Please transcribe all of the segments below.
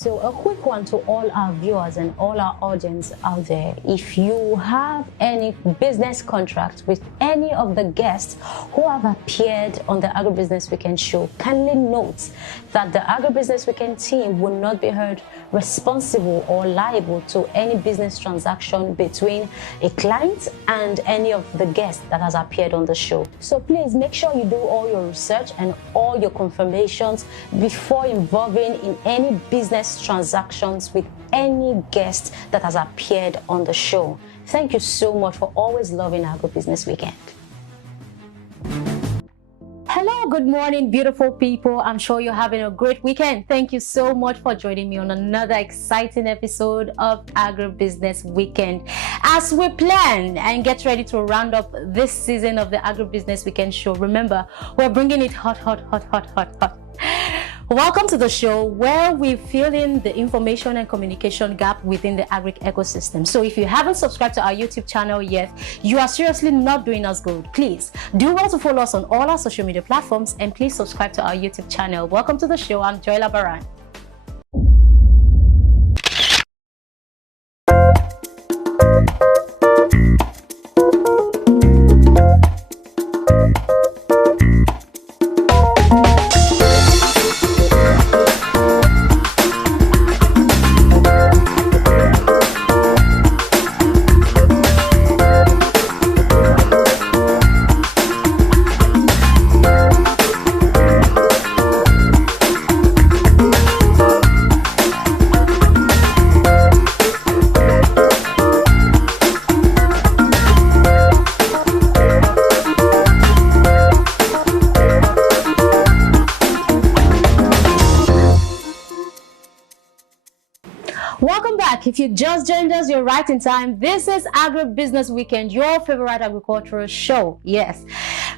So a quick one to all our viewers and all our audience out there. If you have any business contract with any of the guests who have appeared on the Agribusiness Weekend show, kindly note that the Agribusiness Weekend team will not be held responsible or liable to any business transaction between a client and any of the guests that has appeared on the show. So please make sure you do all your research and all your confirmations before involving in any business transactions with any guest that has appeared on the show. Thank you so much for always loving Agribusiness Weekend. Hello, good morning, beautiful people. I'm sure you're having a great weekend. Thank you so much for joining me on another exciting episode of Agribusiness Weekend. As we plan and get ready to round up this season of the Agribusiness Weekend show, remember, we're bringing it hot. Welcome to the show where we fill in the information and communication gap within the agri ecosystem. So if you haven't subscribed to our YouTube channel yet, you are seriously not doing us good. Please do well to follow us on all our social media platforms and please subscribe to our YouTube channel. Welcome to the show. I'm Joy Labaran. If you just joined us, you're right in time. This is Agribusiness Weekend, your favorite agricultural show. Yes,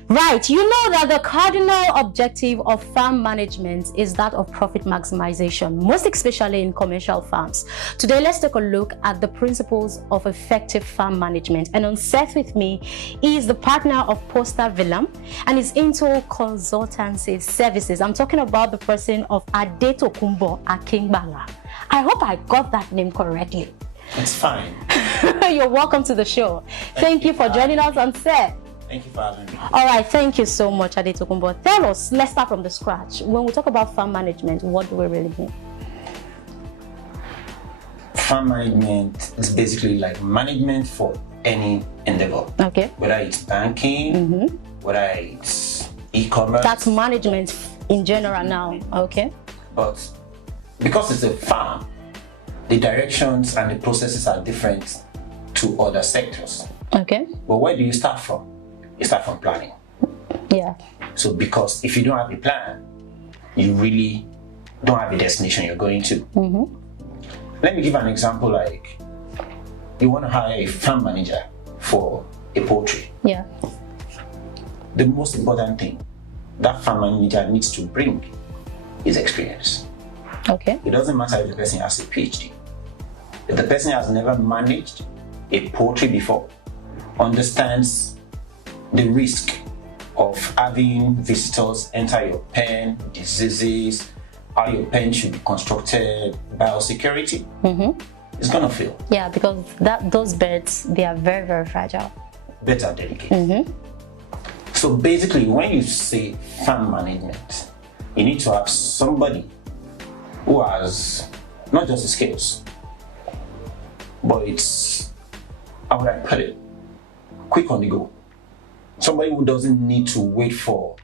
right. You know that the cardinal objective of farm management is that of profit maximization, most especially in commercial farms. Today, let's take a look at the principles of effective farm management. And on set with me is the partner of Poster Villam and is into consultancy services. I'm talking about the person of Adetokunbo Akingbala. I hope I got that name correctly. It's fine. You're welcome to the show. Thank you for joining us on set. Thank you for having me. All right, thank you so much, Adetokunbo. Tell us, let's start from the scratch. When we talk about farm management, what do we really mean? Farm management is basically like management for any endeavor. Okay. Whether it's banking, whether it's e-commerce. That's management in general now, okay? But because it's a farm, the directions and the processes are different to other sectors. Okay. But where do you start from? You start from planning. Yeah. So because if you don't have a plan, you really don't have a destination you're going to. Let me give an example. Like you want to hire a farm manager for a poultry. Yeah. The most important thing that farm manager needs to bring is experience. Okay. It doesn't matter if the person has a PhD. If the person has never managed a poultry before, understands the risk of having visitors enter your pen, diseases, how your pen should be constructed, biosecurity, it's going to fail. Yeah, because those birds, they are very, very fragile. Birds are delicate. So basically, when you say farm management, you need to have somebody who has not just the skills, but it's, how would I put it, quick on the go. Somebody who doesn't need to wait for,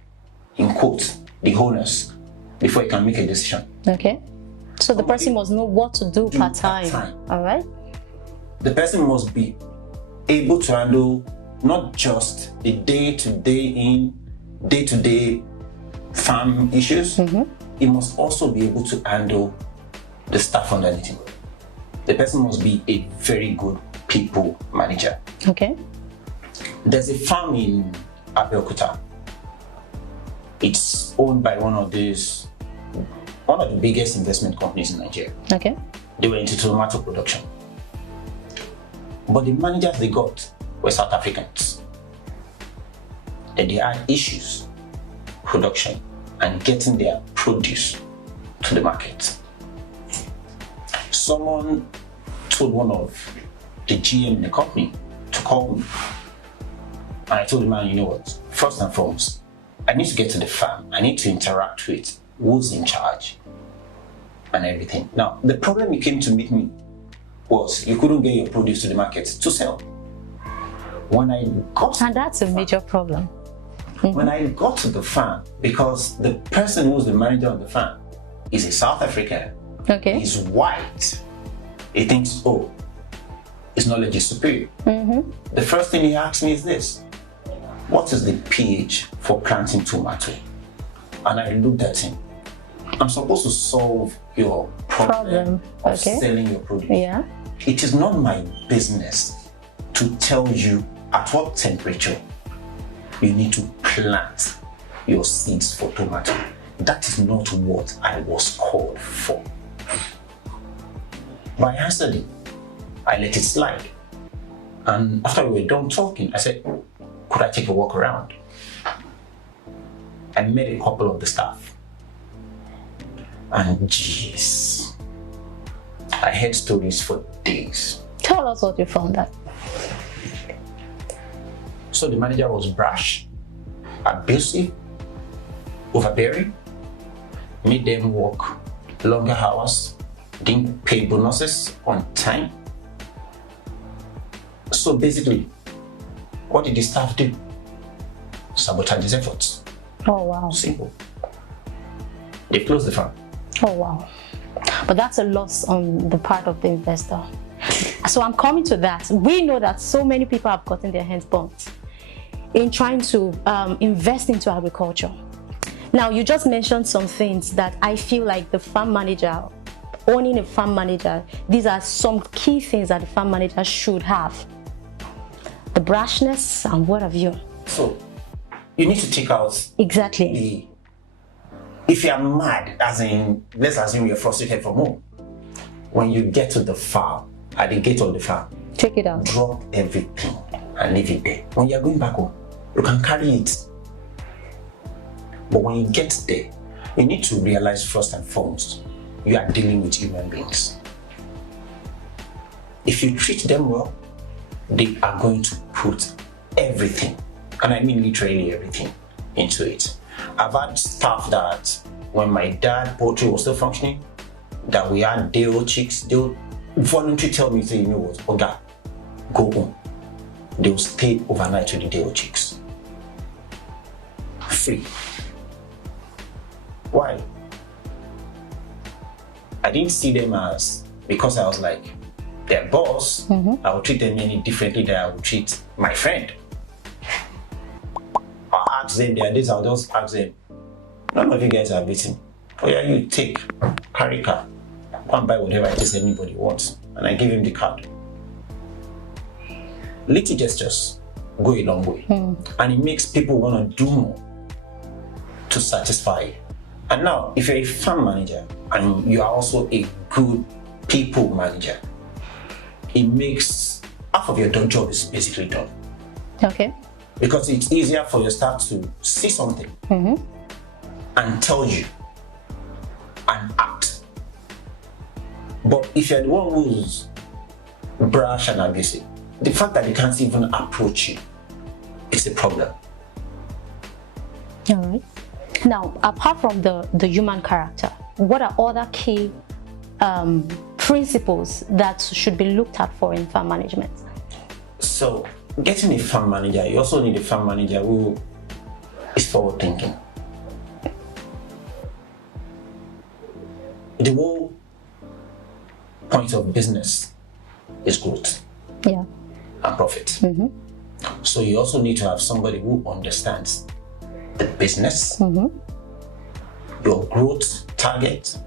in quotes, the owners before he can make a decision. Okay. So the person must know what to do part time. All right. The person must be able to handle not just the day-to-day farm issues. He must also be able to handle the staff underneath him. The person must be a very good people manager. Okay. There's a farm in Adetokunbo. It's owned by one of the biggest investment companies in Nigeria. Okay. They were into tomato production. But the managers they got were South Africans. And they had issues, production, and getting their produce to the market. Someone told one of the GM in the company to call me. And I told the man, you know what, first and foremost, I need to get to the farm. I need to interact with who's in charge and everything. Now, the problem you came to meet me was you couldn't get your produce to the market to sell. When I got And that's a major problem. When I got to the farm, because the person who's the manager of the farm is a South African, Okay. he's white, he thinks, oh, his knowledge is superior. The first thing he asked me is this: what is the pH for planting tomato? And I looked at him. I'm supposed to solve your problem of Okay. selling your produce. Yeah. It is not my business to tell you at what temperature you need to plant your seeds for tomato. That is not what I was called for. But I answered him. I let it slide. And after we were done talking, I said, could I take a walk around? I met a couple of the staff. And jeez, I heard stories for days. Tell us what you found out. So the manager was brash, abusive, overbearing, made them work longer hours, didn't pay bonuses on time. So basically, what did the staff do? Sabotage his efforts. Oh, wow. Simple. They closed the farm. Oh, wow. But that's a loss on the part of the investor. So I'm coming to that. We know that so many people have gotten their hands burnt in trying to invest into agriculture. Now, you just mentioned some things that I feel like the farm manager, owning a farm manager, these are some key things that the farm manager should have. The brashness and what have you. So, you need to take out Exactly. if you are mad, as in, let's assume you're frustrated from home. When you get to the farm, at the gate of the farm, Take it out. drop everything and leave it there. When you're going back home, you can carry it. But when you get there, you need to realize first and foremost, you are dealing with human beings. If you treat them well, they are going to put everything, and I mean literally everything, into it. I've had staff that when my dad poultry was still functioning, that we had day-old chicks, they'll voluntarily tell me, say, you know what, Oga, go home. They'll stay overnight with the day-old chicks. Free. Why? I didn't see them as, because I was like their boss, I would treat them any differently than I would treat my friend. I'll ask them, there are days I'll just ask them, none of you guys are beating. Oh yeah, you take, carry car, go and buy whatever it is anybody wants. And I give him the card. Little gestures go a long way. And it makes people want to do more to satisfy you. And now, if you're a farm manager and you are also a good people manager, it makes half of your job is basically done. Okay. Because it's easier for your staff to see something and tell you and act. But if you're the one who's brash and abusive, the fact that they can't even approach you, it's a problem. All right. Now, apart from the human character, what are other key principles that should be looked at for in farm management? So, getting a farm manager, you also need a farm manager who is forward thinking. The whole point of business is growth and profit. So you also need to have somebody who understands the business, your growth target,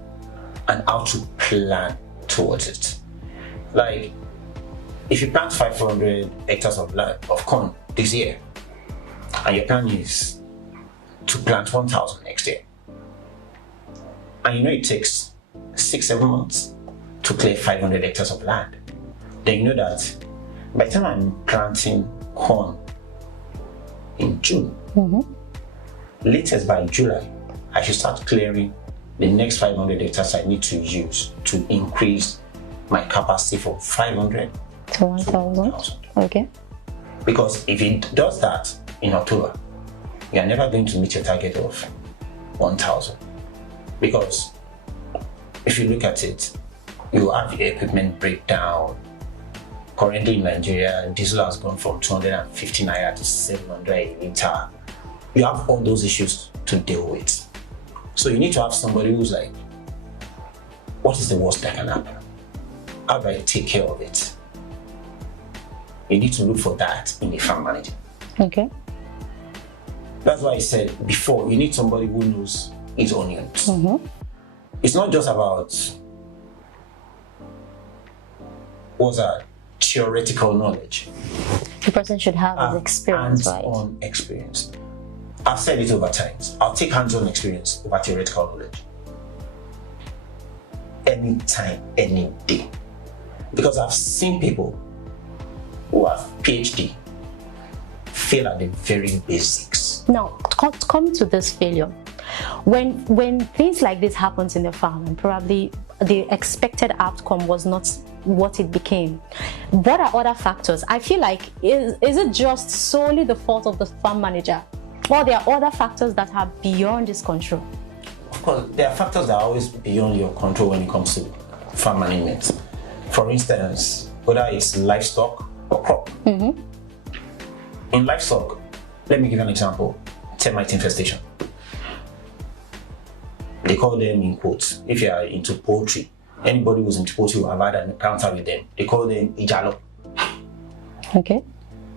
and how to plan towards it. Like, if you plant 500 hectares of land, of corn this year, and your plan is to plant 1,000 next year, and you know it takes 6-7 months to clear 500 hectares of land, then you know that by the time I'm planting corn in June, latest by July, I should start clearing the next 500 hectares I need to use to increase my capacity from 500 to 1,000. Okay. Because if it does that in October, you are never going to meet your target of 1,000. Because if you look at it, you have the equipment breakdown. Currently in Nigeria, diesel has gone from 250 naira to 700 a litre. You have all those issues to deal with. So you need to have somebody who's like, what is the worst that can happen? How do I take care of it? You need to look for that in a farm manager. Okay. That's why I said before, you need somebody who knows his onions. It's not just about what's that theoretical knowledge. The person should have his experience, right? Hands-on experience. I've said it over times. I'll take hands-on experience over theoretical knowledge. Anytime, any day. Because I've seen people who have PhD fail at the very basics. Now, coming to this failure, when things like this happens in the farm and probably the expected outcome was not what it became, what are other factors? I feel like, is it just solely the fault of the farm manager, or there are other factors that are beyond his control? Of course, there are factors that are always beyond your control when it comes to farm management. For instance, whether it's livestock or crop. In livestock, let me give you an example. Termite infestation. They call them in quotes, if you are into poultry, anybody who's into poultry will have had an encounter with them. They call them ijalo. Okay.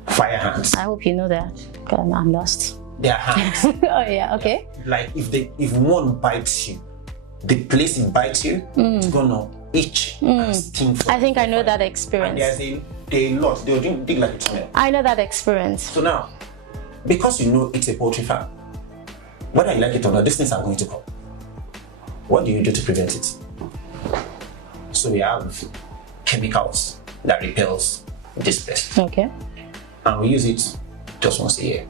Fire hands. I hope you know that. I'm lost. They are hands. Oh yeah, okay. Like if one bites you, the place it bites you, it's gonna itch and sting. I think I know that experience. And there's a lot. They'll dig like a tunnel. I know that experience. So now, because you know it's a poultry farm, whether you like it or not, these things are going to come. What do you do to prevent it? So we have chemicals that repels this pest. Okay. And we use it just once a year.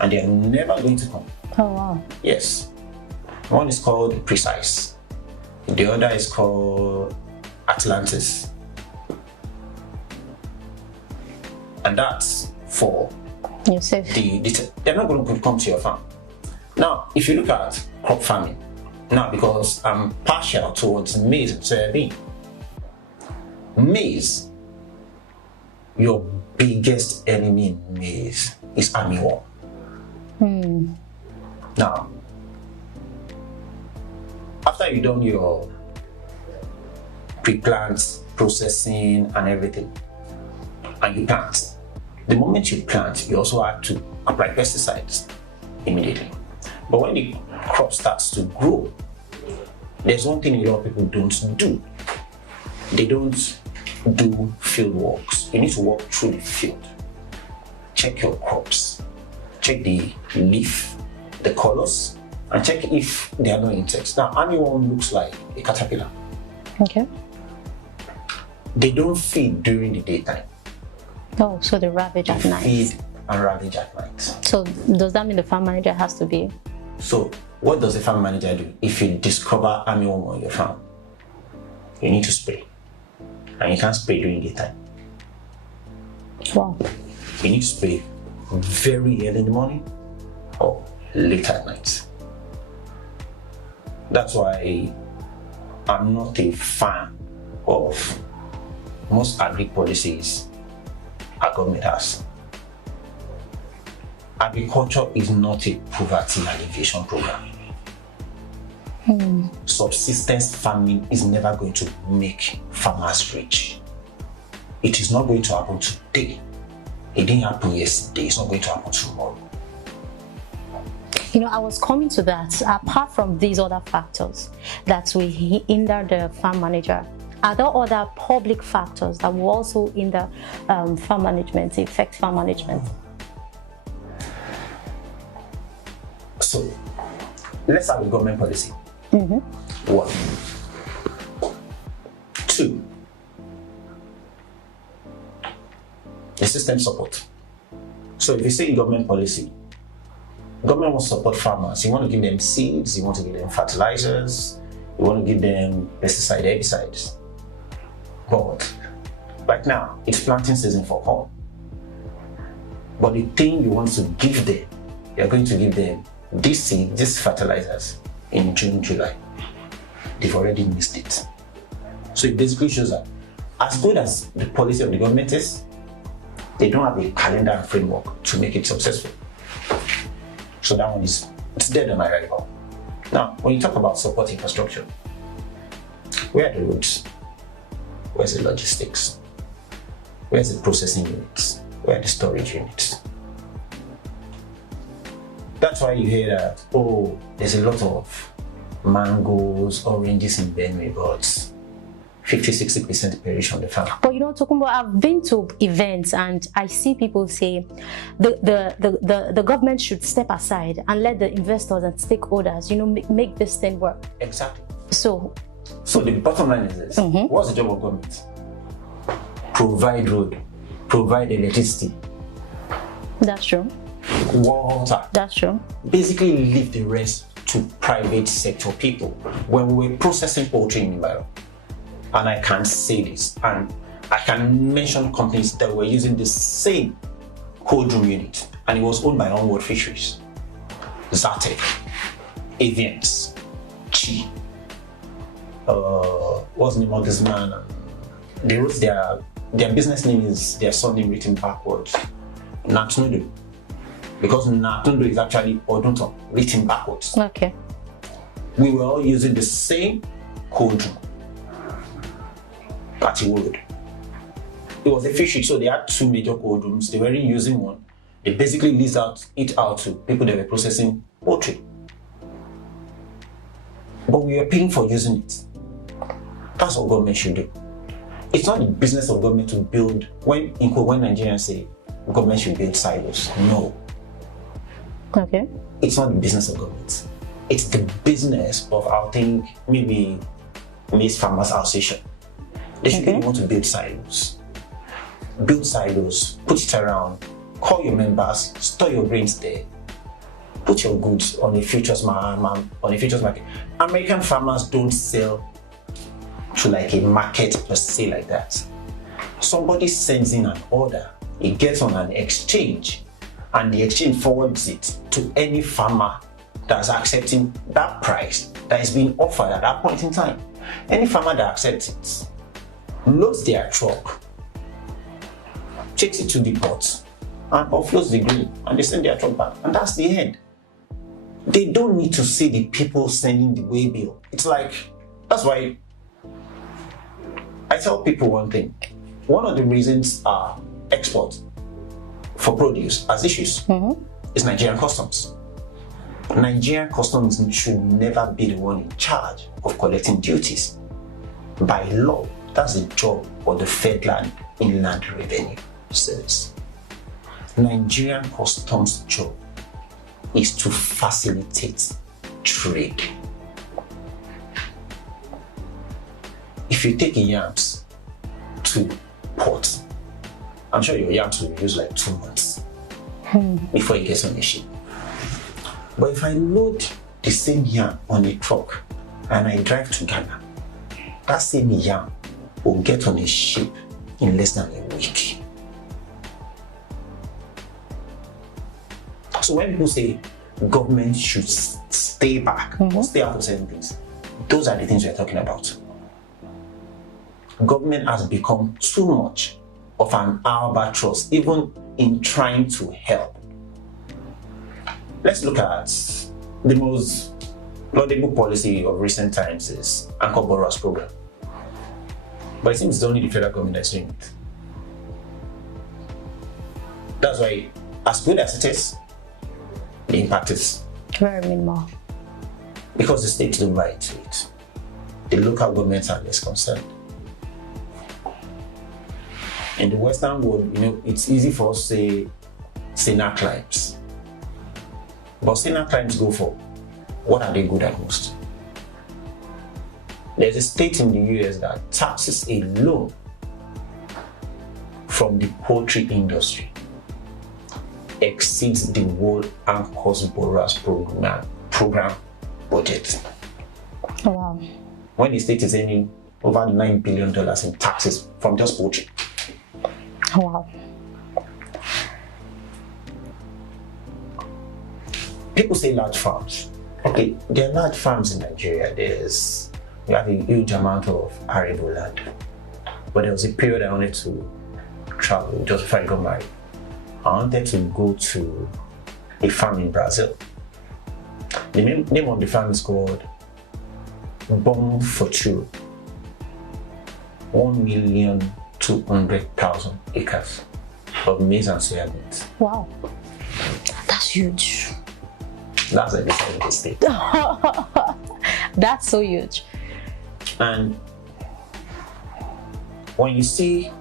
And they are never going to come. Oh wow. Yes. One is called Precise. The other is called Atlantis. And that's for You're safe. They're not going to come to your farm. Now, if you look at crop farming, now because I'm partial towards maize and soybean, maize, your biggest enemy in maize is armyworm. Now, after you've done your pre-plant processing and everything, and you plant, the moment you plant, you also have to apply pesticides immediately. But when the crop starts to grow, there's one thing a lot of people don't do. They don't do field walks. You need to walk through the field. Check your crops. Check the leaf, the colors, and check if there are no insects. Now, armyworm looks like a caterpillar. Okay. They don't feed during the daytime. Oh, so they ravage at night. Feed and ravage at night. So does that mean the farm manager has to be? So what does a farm manager do? If you discover armyworm on your farm, you need to spray. And you can't spray during daytime. Wow. You need to spray very early in the morning or late at night. That's why I'm not a fan of most agri policies our government has. Agriculture is not a poverty alleviation program. Subsistence farming is never going to make farmers rich. It is not going to happen today. It didn't happen yesterday. It's not going to happen tomorrow. You know, I was coming to that. Apart from these other factors that will hinder the farm manager, are there other public factors that will also hinder farm management, affect farm management? So, let's have a government policy. 1. 2. The system support. So if you say government policy, government wants to support farmers. You want to give them seeds, you want to give them fertilizers, you want to give them pesticide, herbicides. But right now, it's planting season for corn. But the thing you want to give them, you're going to give them this seed, these fertilizers in June, July. They've already missed it. So it basically shows that as good as the policy of the government is, they don't have a calendar and framework to make it successful. So that one it's dead on arrival. Now, when you talk about support infrastructure, where are the roads? Where's the logistics? Where's the processing units? Where are the storage units? That's why you hear that, oh, there's a lot of mangoes, oranges in Benue, but 50-60% perish on the farm. But you know, Tokunbo, I've been to events and I see people say the government should step aside and let the investors and stakeholders, you know, make this thing work. Exactly. So the bottom line is this. What's the job of government? Provide road, provide electricity. That's true. Water. That's true. Basically leave the rest to private sector people. When we're processing poultry in Ibadan, and I can say this, and I can mention companies that were using the same cold room unit, and it was owned by Onward Fisheries, Zatek, Avians, Chi. What's the name of this man? They wrote their business name is their surname written backwards, Natnudu, because Natnudu is actually Odunton written backwards. Okay. We were all using the same cold room. Road. It was a fishery, so they had two major cold rooms. They weren't using one. They basically leased it out to people that were processing poultry. But we were paying for using it. That's what government should do. It's not the business of government to build, when Nigerians say government should build silos. No. Okay. It's not the business of government. It's the business of, I think, maybe Maize Farmers Association. They should really want to build silos. Build silos, put it around, call your members, store your grains there, put your goods on a futures market. American farmers don't sell to like a market per se like that. Somebody sends in an order, it gets on an exchange, and the exchange forwards it to any farmer that's accepting that price that is being offered at that point in time. Any farmer that accepts it loads their truck, takes it to the port, and offloads the grain, and they send their truck back, and that's the end. They don't need to see the people sending the way bill. It's like, that's why I tell people one thing. One of the reasons export for produce has issues is Nigerian customs. Nigerian customs should never be the one in charge of collecting duties. By law, that's the job of the Federal Inland Revenue Service. Nigerian customs' job is to facilitate trade. If you take yams to port, I'm sure your yams will use like 2 months before it gets on the ship. But if I load the same yam on a truck and I drive to Ghana, that same yam will get on a ship in less than a week. So when people say government should stay back or stay out of certain things, those are the things we're talking about. Government has become too much of an albatross, even in trying to help. Let's look at the most laudable policy of recent times is Anchor Borrowers Program. But it seems it's only the federal government that's doing it. That's why, as good as it is, the impact is very minimal. Because the states don't buy into it. The local governments are less concerned. In the Western world, it's easy for us to say sinner climbs. But sinner climbs go for what are they good at most? There's a state in the US that taxes alone from the poultry industry exceeds the World Anchor Borrowers Program budget. Oh, wow. When the state is earning over $9 billion in taxes from just poultry. Wow. People say large farms. Okay, there are large farms in Nigeria. We have a huge amount of arable land. But there was a period I wanted to travel just before I got married. I wanted to go to a farm in Brazil. The name of the farm is called Bom Futuro. 1,200,000 acres of maize and soya beans. Wow. That's huge. That's a different state. That's so huge. And when you see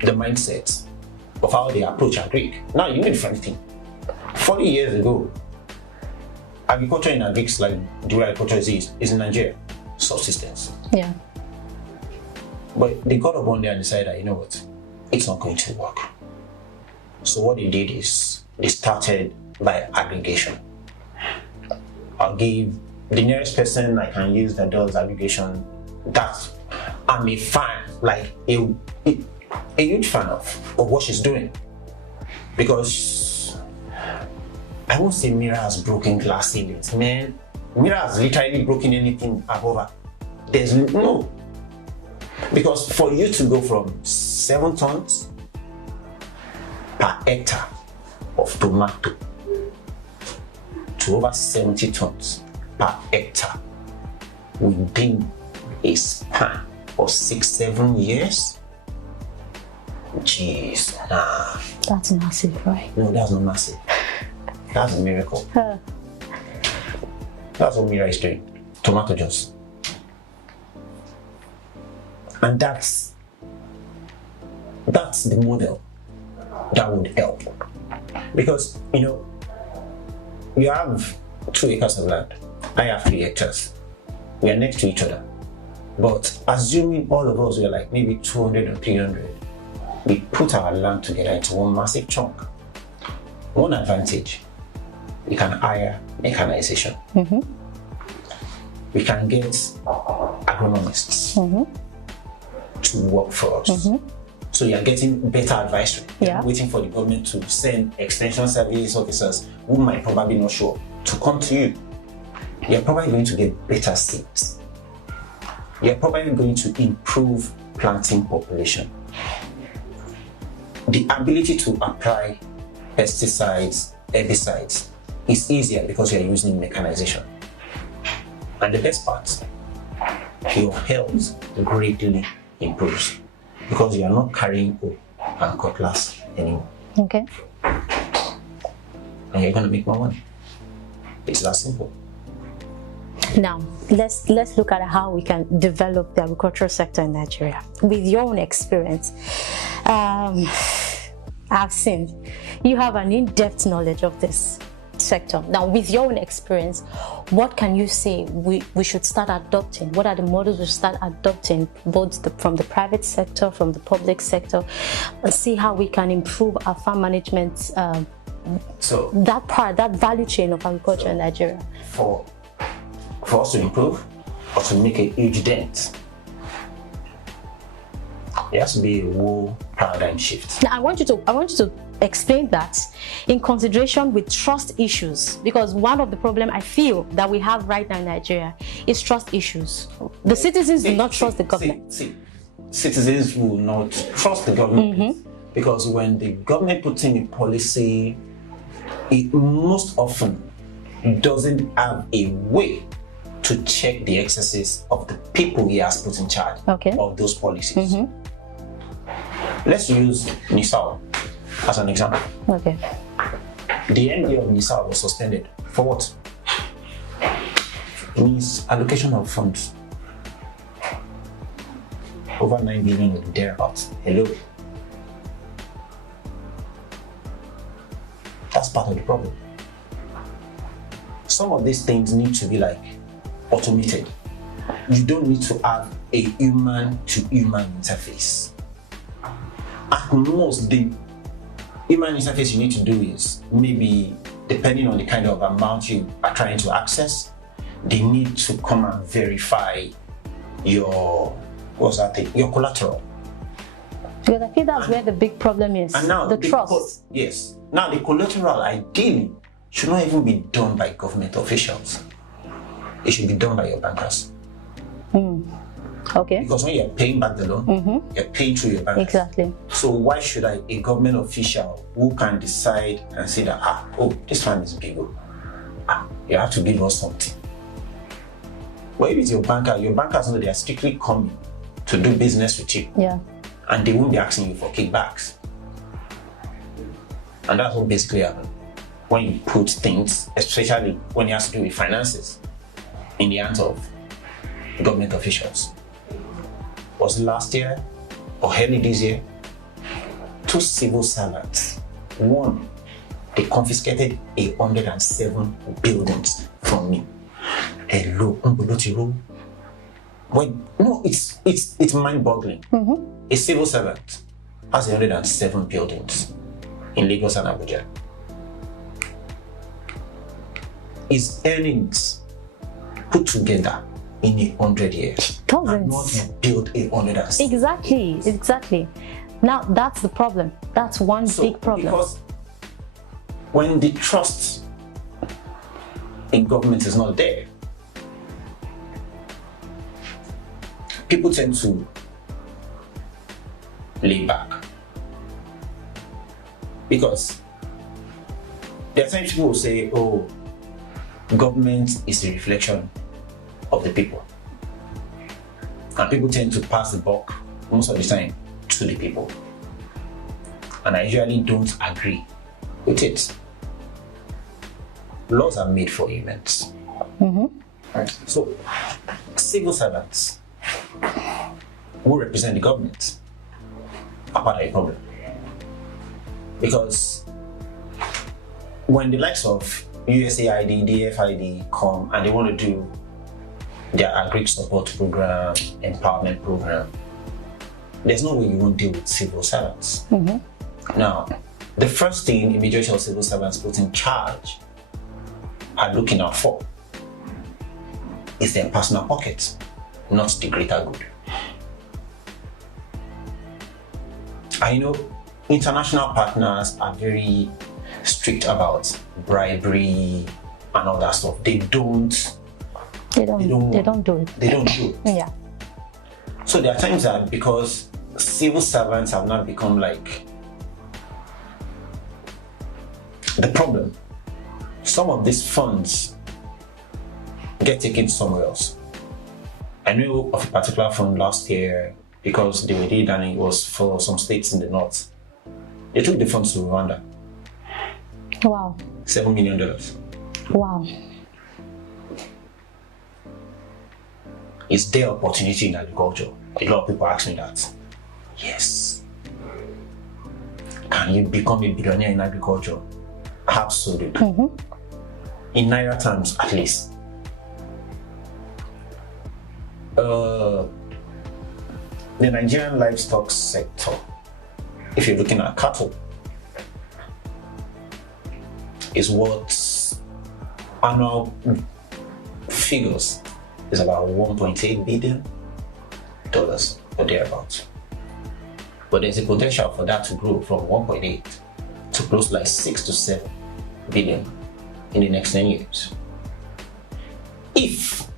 the mindset of how they approach agric, now you know the funny thing. 40 years ago, agriculture in agric, like the way agriculture is in Nigeria, subsistence. Yeah. But they got up one day and decided that, you know what, it's not going to work. So what they did is they started by aggregation. I'll give the nearest person I can use that does aggregation, that I'm a fan, like a huge fan of what she's doing. Because I won't say Mira has broken glass ceilings, man. Mira has literally broken anything above her. There's no. Because for you to go from 7 tons per hectare of tomato to over 70 tons per hectare within a span of 6-7 years, jeez, nah. That's massive, right? No, that's not massive. That's a miracle. That's what Mira is doing. Tomato juice. And that's the model that would help. Because, you know, you have 2 acres of land. I have 3 hectares. We are next to each other. But assuming all of us were like maybe 200 or 300, we put our land together into one massive chunk. One advantage, we can hire mechanization. Mm-hmm. We can get agronomists. Mm-hmm. to work for us. Mm-hmm. So you're getting better advisory. You're waiting for the government to send extension service officers who might probably not show up to come to you. You're probably going to get better seeds. You're probably going to improve planting population. The ability to apply pesticides, herbicides is easier because you're using mechanization. And the best part, your health greatly improves because you are not carrying hook and cutlass anymore. Okay. And you're going to make more money. It's that simple. Now, let's look at how we can develop the agricultural sector in Nigeria. With your own experience, I've seen you have an in-depth knowledge of this sector. Now, with your own experience, what can you say we should start adopting? What are the models we should start adopting, both from the private sector, from the public sector, and see how we can improve our farm management, that value chain of agriculture in Nigeria? For us to improve or to make a huge dent, there has to be a whole paradigm shift. Now, I want you to explain that in consideration with trust issues, because one of the problems I feel that we have right now in Nigeria is trust issues. The citizens do not trust the government. Citizens will not trust the government because when the government puts in a policy, it most often doesn't have a way to check the excesses of the people he has put in charge of those policies. Let's use Nisal as an example. Okay. The MD of Nisal was suspended for what? Misallocation of funds. Over 9 billion with thereabouts. Hello. That's part of the problem. Some of these things need to be like automated. You don't need to have a human-to-human interface. At most, the human interface you need to do is maybe, depending on the kind of amount you are trying to access, they need to come and verify your, what's that thing? Your collateral. Because I feel that's where the big problem is. And now the trust. Yes. Now the collateral ideally should not even be done by government officials. It should be done by your bankers. Okay. Because when you're paying back the loan, you're paying through your bankers. Exactly. So why should a government official who can decide and say that, this one is big, you have to give us something. But if it's your bankers know they are strictly coming to do business with you. Yeah. And they won't be asking you for kickbacks. And that's what basically happens when you put things, especially when it has to do with finances, in the hands of government officials. Was last year or early this year, 2 civil servants, one, they confiscated 107 buildings from me. Hello, no, it's mind-boggling. A civil servant has 107 buildings in Lagos and Abuja. His earnings put together in 100 years have not built 107. Exactly. Now that's the problem. That's one big problem. Because when the trust in government is not there, people tend to lay back. Because there are times people will say, government is a reflection of the people. And people tend to pass the buck most of the time to the people. And I usually don't agree with it. Laws are made for humans. Right. So, civil servants who represent the government are part of a problem. Because when the likes of USAID, DFID come and they want to do their agri support program, empowerment program, there's no way you won't deal with civil servants. Now, the first thing a majority of civil servants put in charge are looking out for is their personal pocket, not the greater good. I know international partners are very strict about bribery and all that stuff. They don't do it. Yeah. So there are times that because civil servants have not become like the problem, some of these funds get taken somewhere else. I know of a particular fund last year because they were did and it was for some states in the north. They took the funds to Rwanda. Wow. $7 million. Wow. Is there opportunity in agriculture? A lot of people ask me that. Yes. Can you become a billionaire in agriculture? Absolutely. In Naira terms, at least. The Nigerian livestock sector, if you're looking at cattle, is what annual figures is about $1.8 billion or thereabouts. But there's a potential for that to grow from 1.8 to close like 6 to 7 billion in the next 10 years. If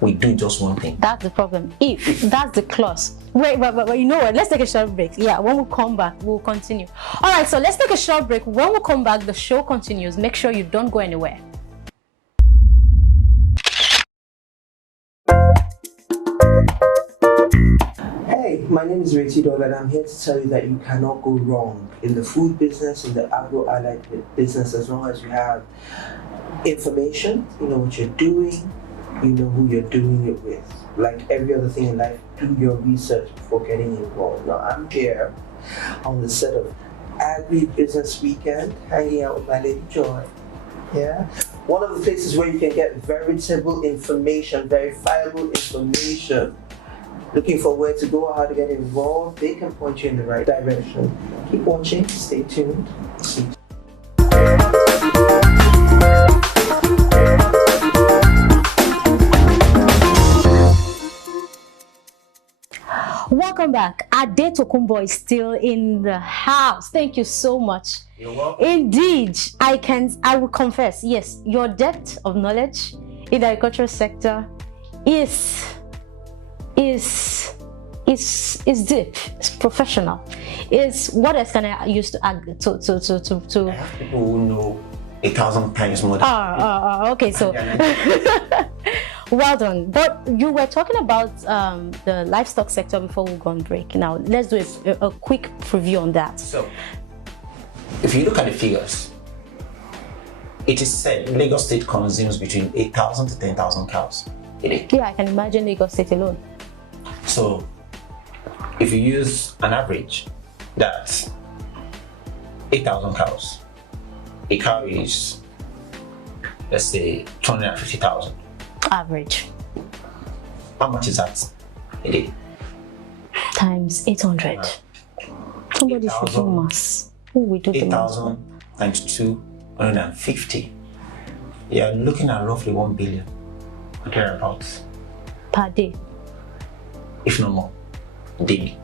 we do just one thing. That's the problem. If that's the clause. Wait, you know what? Let's take a short break. Yeah, when we come back, we'll continue. All right, so let's take a short break. When we come back, the show continues. Make sure you don't go anywhere. Hey, my name is Richie Dog and I'm here to tell you that you cannot go wrong in the food business, in the agro-allied business, as long as you have information, you know what you're doing, you know who you're doing it with. Like every other thing in life, do your research before getting involved. Now, I'm here on the set of Agri-Business Weekend, hanging out with my lady Joy. Yeah, one of the places where you can get veritable information, verifiable information. Looking for where to go or how to get involved, they can point you in the right direction. Keep watching, stay tuned. Welcome back. Adetokunbo is still in the house. Thank you so much. You're welcome. Indeed, I will confess, yes, your depth of knowledge in the agricultural sector is deep, it's professional. Is what else can I use to add to I have people who know 1,000 times more than okay, so well done. But you were talking about the livestock sector before we go on break. Now let's do a quick preview on that. So, if you look at the figures, it is said Lagos State consumes between 8,000 to 10,000 cows a day. Yeah, I can imagine Lagos State alone. So, if you use an average, that's 8,000 cows. A cow is, let's say, 250,000. Average. How much is that a day? Times 800. Somebody should do maths. Who will do the maths? 8,000 times 250. You're looking at roughly 1 billion thereabouts, Per day. if not more, daily.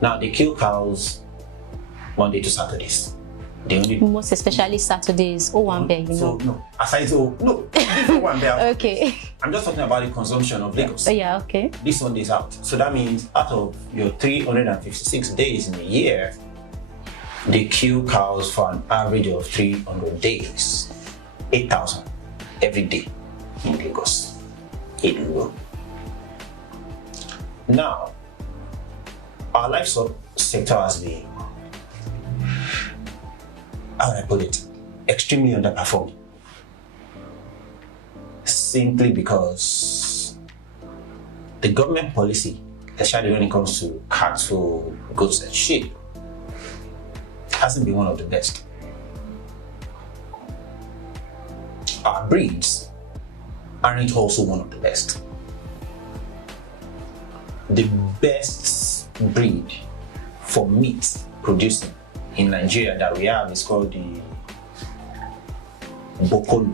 Now they kill cows Monday to Saturdays. They only Most especially Saturdays. Oh, one day, so no. Aside no, one day. Okay. I'm just talking about the consumption of Lagos. Yeah, okay. This one is out. So that means out of your 356 days in a year, they kill cows for an average of 300 days. 8,000 every day in Lagos. Now, our livestock sector has been, how would I put it, extremely underperformed. Simply because the government policy, especially when it comes to cattle, goats, and sheep, hasn't been one of the best. Our breeds aren't also one of the best. The best breed for meat producing in Nigeria that we have is called the Bokolu.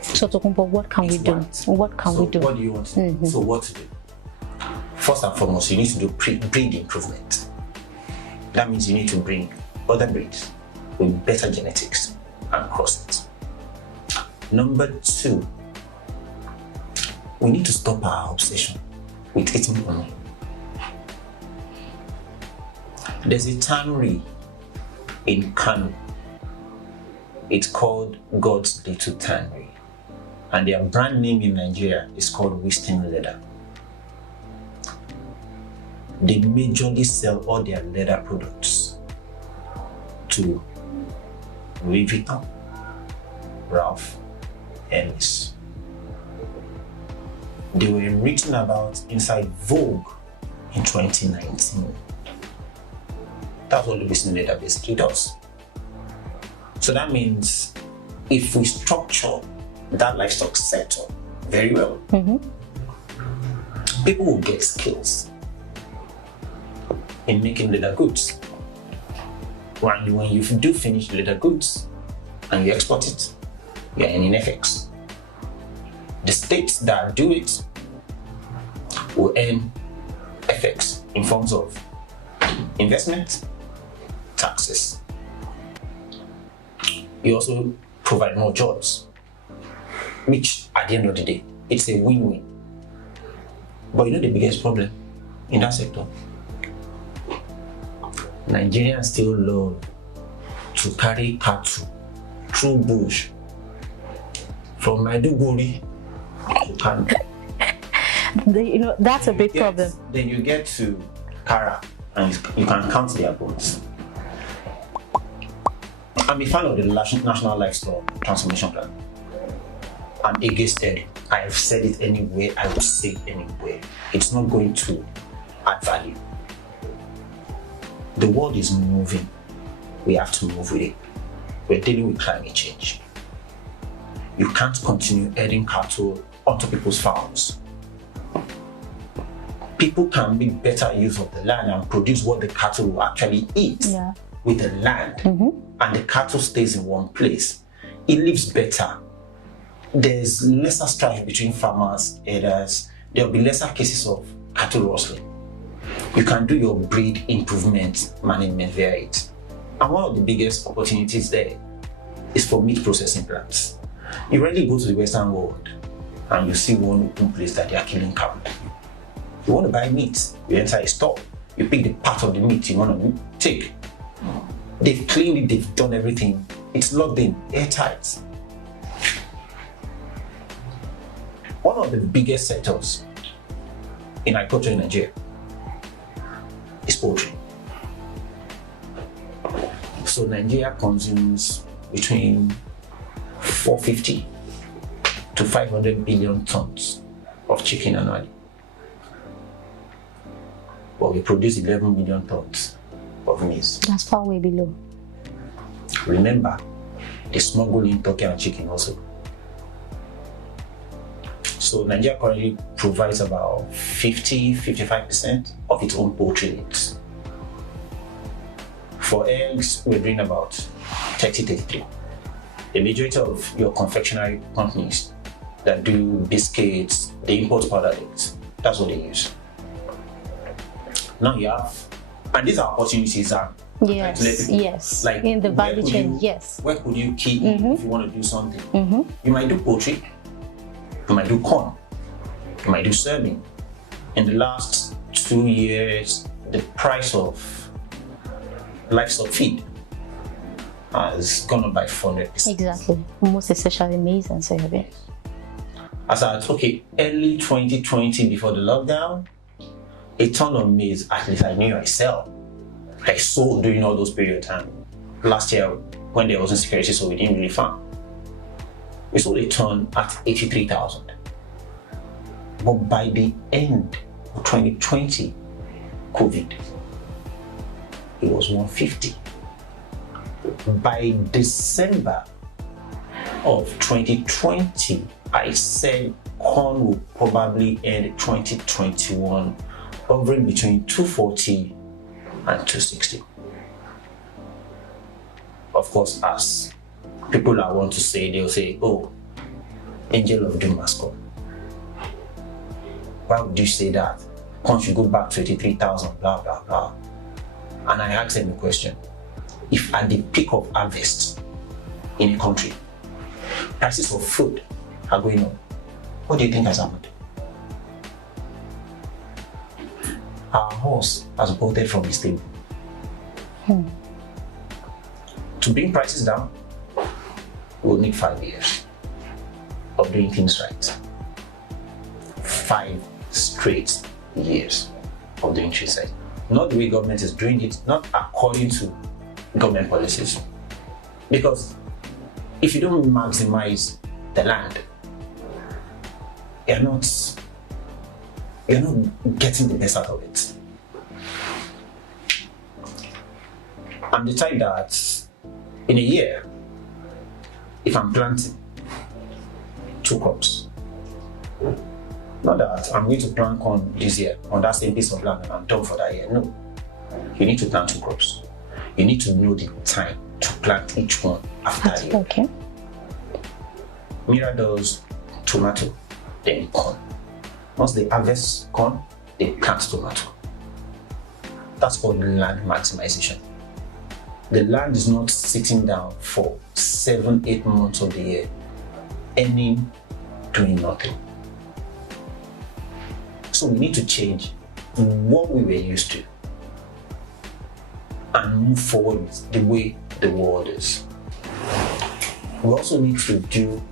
So, Tokunbo, what can we do? What can we do? What do you want to do? So what to do? First and foremost, you need to do breed improvement. That means you need to bring other breeds with better genetics and cross it. Number 2, we need to stop our obsession with eating money. There's a tannery in Kano. It's called God's Little Tannery. And their brand name in Nigeria is called Wisdom Leather. They majorly sell all their leather products to Louis Vuitton, Ralph, Hermes. They were written about inside Vogue in 2019. That's what the Wisdom Leather basically does. So that means if we structure that livestock sector very well, people will get skills in making leather goods. When you do finish leather goods and you export it, you're earning FX. The states that do it will earn FX in forms of investment, taxes. You also provide more jobs, which at the end of the day, it's a win-win. But you know the biggest problem in that sector? Nigerians still love to carry cattle through bush from Maiduguri to Kano. That's a big problem. Then you get to Kara and you can count their bones. I'm a fan of the National Livestock Transformation Plan. I'm against it. I have said it anywhere, I will say it anywhere. It's not going to add value. The world is moving. We have to move with it. We're dealing with climate change. You can't continue herding cattle onto people's farms. People can make better use of the land and produce what the cattle will actually eat with the land. And the cattle stays in one place. It lives better. There's lesser strife between farmers, herders. There'll be lesser cases of cattle rustling. you can do your breed improvement management via it. And one of the biggest opportunities there is for meat processing plants. You rarely go to the Western world and you see one open place that they are killing cow. You want to buy meat, you enter a store, you pick the part of the meat you want to take. They've cleaned it, they've done everything. It's locked in, airtight. One of the biggest sectors in agriculture in Nigeria is poultry. So Nigeria consumes between 450 to 500 billion tons of chicken annually. But we produce 11 million tons of maize. That's far way below. Remember, they smuggle in turkey and chicken also. So Nigeria currently provides about 50-55% of its own poultry needs. For eggs, we're doing about 30-33. The majority of your confectionery companies that do biscuits, they import powdered eggs. That's what they use. Now you have, and these are opportunities that yes, like in the value chain, yes. Where could you key in if you want to do something? You might do poultry, you might do corn, you might do soybean. In the last 2 years, the price of livestock feed has gone up by 400%. Exactly, most especially maize and soybean. As I was early 2020 before the lockdown, a ton of maize, at least I knew I sold during all those periods. And last year, when there wasn't security, so we didn't really farm. We sold a ton at 83,000. But by the end of 2020, COVID, it was 150. By December of 2020, I said corn will probably end 2021 hovering between 240 and 260. Of course, as people that want to say, they'll say, oh, angel of doom has come. Why would you say that? Corn should go back to 83,000, blah, blah, blah. And I asked them a question. If at the peak of harvest in a country, prices of food are going up, what do you think has happened? Our horse has bolted from his stable. To bring prices down, we'll need 5 years of doing things right. 5 straight years of doing things right. Not the way government is doing it, not according to government policies. Because if you don't maximize the land, you're not getting the best out of it. I'm the type that in a year, if I'm planting 2 crops, not that I'm going to plant corn this year on that same piece of land and I'm done for that year. No. You need to plant 2 crops. You need to know the time to plant each one after a year. Okay. Mira does tomato, then corn. Once they harvest corn, they plant tomato. That's called land maximization. The land is not sitting down for 7-8 months of the year, earning, doing nothing. So we need to change what we were used to and move forward the way the world is. We also need to do,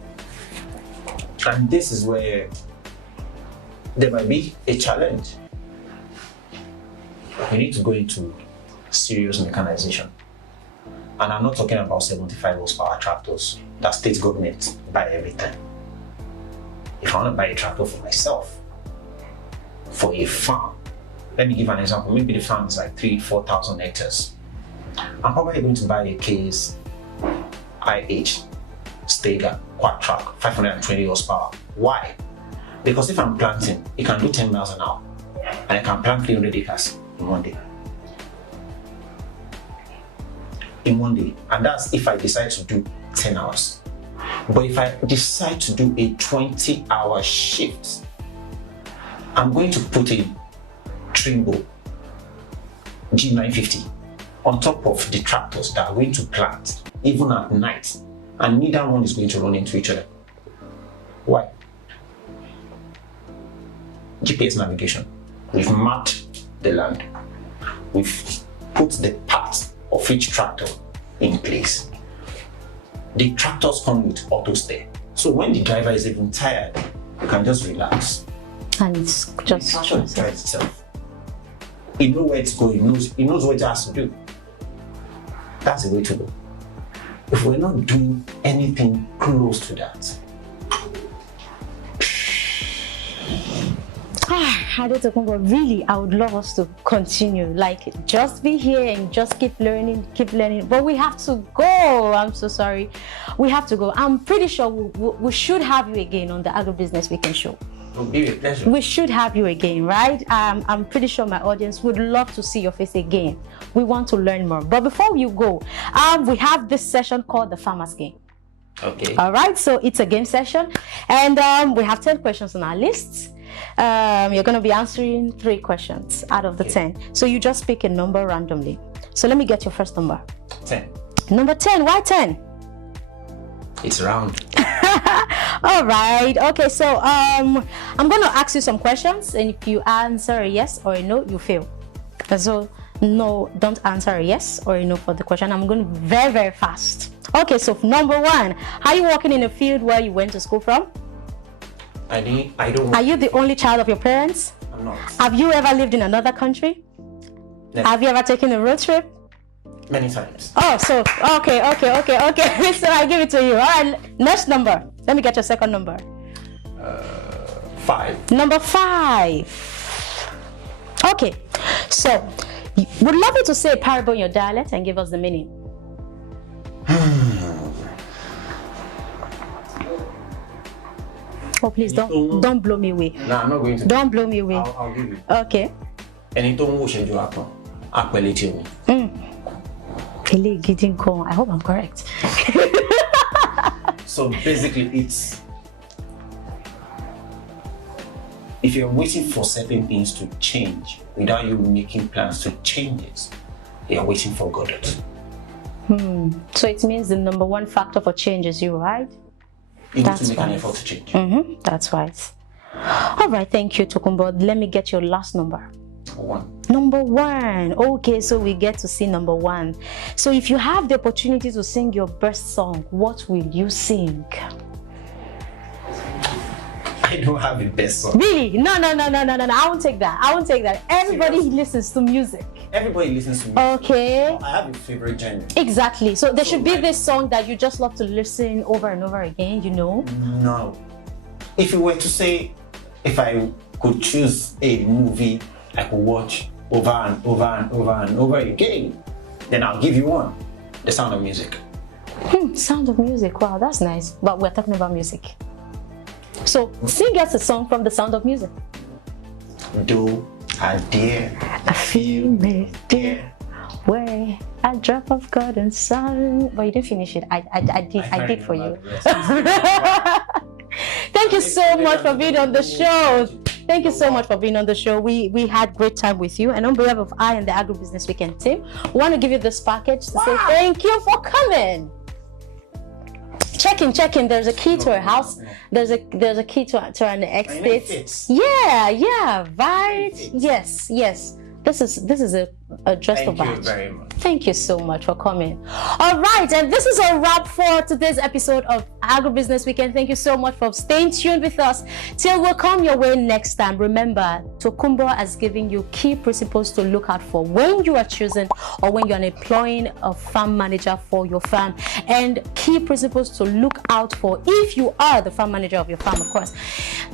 and this is where there might be a challenge. We need to go into serious mechanization. And I'm not talking about 75 horsepower tractors that state government buy every time. If I want to buy a tractor for myself, for a farm, let me give an example. Maybe the farm is like 3,000-4,000 hectares. I'm probably going to buy a Case IH Stega quad track, 520 horsepower. Why? Because if I'm planting, it can do 10 miles an hour and I can plant 300 acres in one day. And that's if I decide to do 10 hours. But if I decide to do a 20-hour shift, I'm going to put in Trimble G950 on top of the tractors that are going to plant even at night, and neither one is going to run into each other. Why? GPS navigation. We've mapped the land. We've put the path of each tractor in place. The tractors come with auto steer. So when the driver is even tired, you can just relax. And it's just the tractor drives itself. It knows where it's going, it knows what it has to do. That's the way to go. If we're not doing anything close to that. Adetokunbo, really, I would love us to continue. Like, just be here and just keep learning. But we have to go. I'm so sorry. We have to go. I'm pretty sure we should have you again on the Agribusiness Weekend show. It will be a pleasure. We should have you again, right? I'm pretty sure my audience would love to see your face again. We want to learn more. But before you go, we have this session called the Farmer's Game. Okay. All right, so it's a game session, and we have 10 questions on our list. You're going to be answering 3 questions out of the 10. So you just pick a number randomly. So let me get your first number. 10. Number 10. Why 10? It's round. All right. Okay, so I'm going to ask you some questions, and if you answer a yes or a no, you fail. So no, don't answer a yes or a no for the question. I'm going very, very fast. Okay, so number 1, are you working in a field where you went to school from? I don't. Are you the only child of your parents? I'm not. Have you ever lived in another country? Never. Have you ever taken a road trip? Many times. Oh, so okay. So I give it to you. All right, next number. Let me get your second number. 5. Number 5. Okay, so would love you to say a parable in your dialect and give us the meaning. Oh, please don't blow me away. No, I'm not going to. Don't blow me away. I'll give you. Okay. And I hope I'm correct. So basically, it's if you're waiting for certain things to change without you making plans to change it, you're waiting for Godot. So it means the number 1 factor for change is you, right? You need to make an effort to change. That's right. All right, thank you, Tokunbo. Let me get your last number. 1. Number 1. Okay, so we get to see number 1. So if you have the opportunity to sing your best song, what will you sing? I don't have the best song. Really? No. I won't take that. Everybody listens to music. Everybody listens to music. Okay. I have a favorite genre. Exactly. So there should be this song that you just love to listen over and over again, you know? No. If you were to say, if I could choose a movie I could watch over and over again, then I'll give you one. The Sound of Music. Sound of Music. Wow, that's nice. But we're talking about music. So sing us a song from The Sound of Music. Do a dear, I feel me, dear, where a drop of God and sun. But you didn't finish it. I did for you. Thank you so much for being on the show. Thank you so much for being on the show. We had great time with you. And on behalf of I and the Agribusiness Weekend team, we want to give you this package to say thank you for coming. Check in. There's a key to a house. There's a key to an estate. Yeah, right. Yes. This is a just Thank about. you very much. Thank you so much for coming. All right, and this is a wrap for today's episode of Agribusiness Weekend. Thank you so much for staying tuned with us. Till we'll come your way next time. Remember, Tokunbo has given you key principles to look out for when you are choosing or when you're employing a farm manager for your farm, and key principles to look out for if you are the farm manager of your farm. Of course,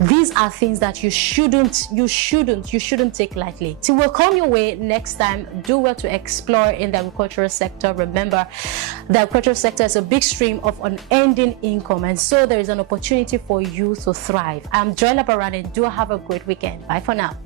these are things that you shouldn't take lightly. Till we'll come your way next time. Do well to explore in the agricultural sector. Remember, the agricultural sector is a big stream of unending income, and so there is an opportunity for you to thrive. I'm Joella Barani. Do have a great weekend. Bye for now.